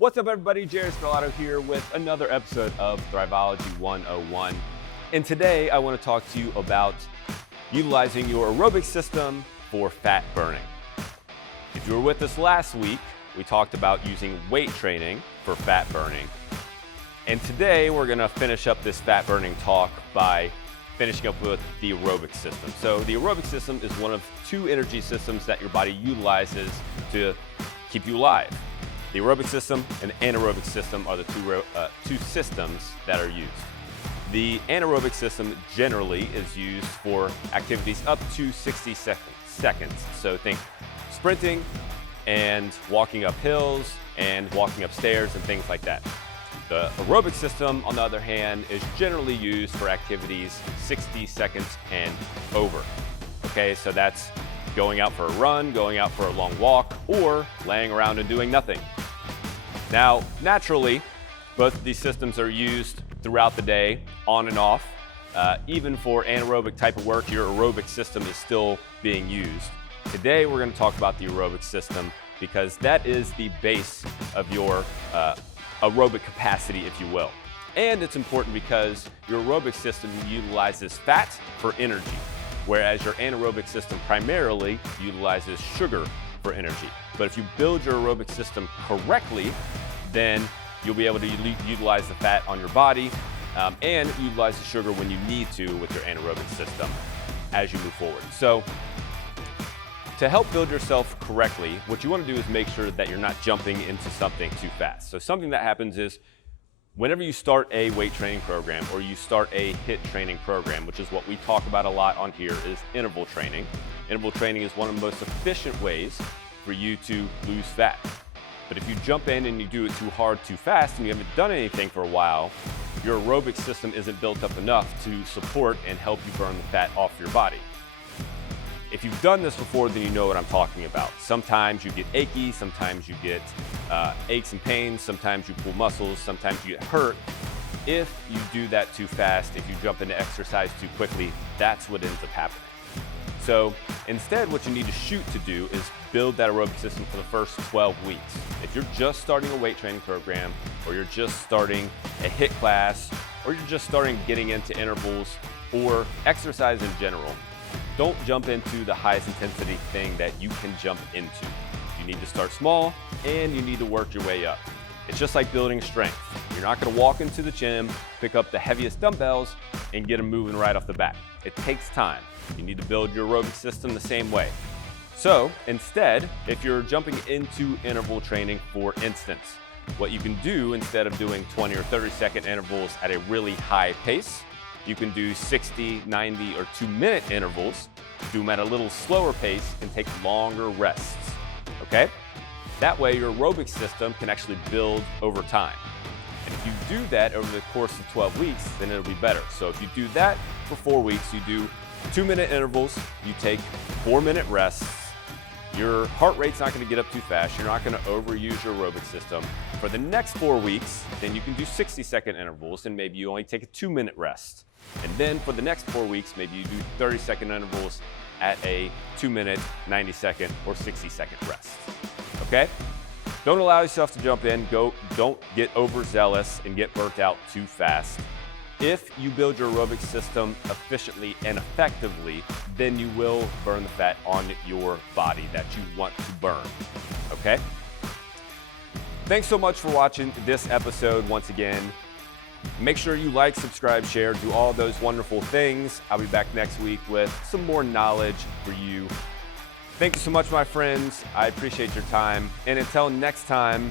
What's up, everybody? Jerry Scalato here with another episode of Thriveology 101. And today I want to talk to you about utilizing your aerobic system for fat burning. If you were with us last week, we talked about using weight training for fat burning. And today we're going to finish up this fat burning talk by finishing up with the aerobic system. So the aerobic system is one of two energy systems that your body utilizes to keep you alive. The aerobic system and the anaerobic system are the two systems that are used. The anaerobic system generally is used for activities up to 60 seconds. So think sprinting and walking up hills and walking upstairs and things like that. The aerobic system, on the other hand, is generally used for activities 60 seconds and over. Okay, so that's going out for a run, going out for a long walk, or laying around and doing nothing. Now, naturally, both of these systems are used throughout the day, on and off. Even for anaerobic type of work, your aerobic system is still being used. Today, we're going to talk about the aerobic system because that is the base of your aerobic capacity, if you will. And it's important because your aerobic system utilizes fat for energy, whereas your anaerobic system primarily utilizes sugar for energy. But if you build your aerobic system correctly, then you'll be able to utilize the fat on your body and utilize the sugar when you need to with your anaerobic system as you move forward. So to help build yourself correctly, what you want to do is make sure that you're not jumping into something too fast. So something that happens is whenever you start a weight training program or you start a HIIT training program, which is what we talk about a lot on here, is interval training. Interval training is one of the most efficient ways for you to lose fat. But if you jump in and you do it too hard, too fast, and you haven't done anything for a while, your aerobic system isn't built up enough to support and help you burn the fat off your body. If you've done this before, then you know what I'm talking about. Sometimes you get achy, sometimes you get aches and pains, sometimes you pull muscles, sometimes you get hurt. If you do that too fast, if you jump into exercise too quickly, that's what ends up happening. So instead, what you need to shoot to do is build that aerobic system for the first 12 weeks. If you're just starting a weight training program, or you're just starting a HIIT class, or you're just starting getting into intervals or exercise in general, don't jump into the highest intensity thing that you can jump into. You need to start small and you need to work your way up. It's just like building strength. You're not going to walk into the gym, pick up the heaviest dumbbells, and get them moving right off the bat. It takes time. You need to build your aerobic system the same way. So instead, if you're jumping into interval training, for instance, what you can do instead of doing 20 or 30-second intervals at a really high pace, you can do 60, 90, or 2-minute intervals, do them at a little slower pace, and take longer rests, okay? That way your aerobic system can actually build over time. And if you do that over the course of 12 weeks, then it'll be better. So if you do that for 4 weeks, you do 2-minute intervals, you take 4-minute rests, your heart rate's not going to get up too fast, you're not going to overuse your aerobic system. For the next 4 weeks, then you can do 60-second intervals, and maybe you only take a 2-minute rest. And then for the next 4 weeks, maybe you do 30-second intervals at a 2-minute, 90-second, or 60-second rest. Okay? Don't allow yourself to jump in. Don't get overzealous and get burnt out too fast. If you build your aerobic system efficiently and effectively, then you will burn the fat on your body that you want to burn. Okay? Thanks so much for watching this episode once again. Make sure you like, subscribe, share, do all those wonderful things. I'll be back next week with some more knowledge for you. Thank you so much, my friends. I appreciate your time. And until next time,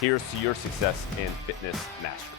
here's to your success in fitness mastery.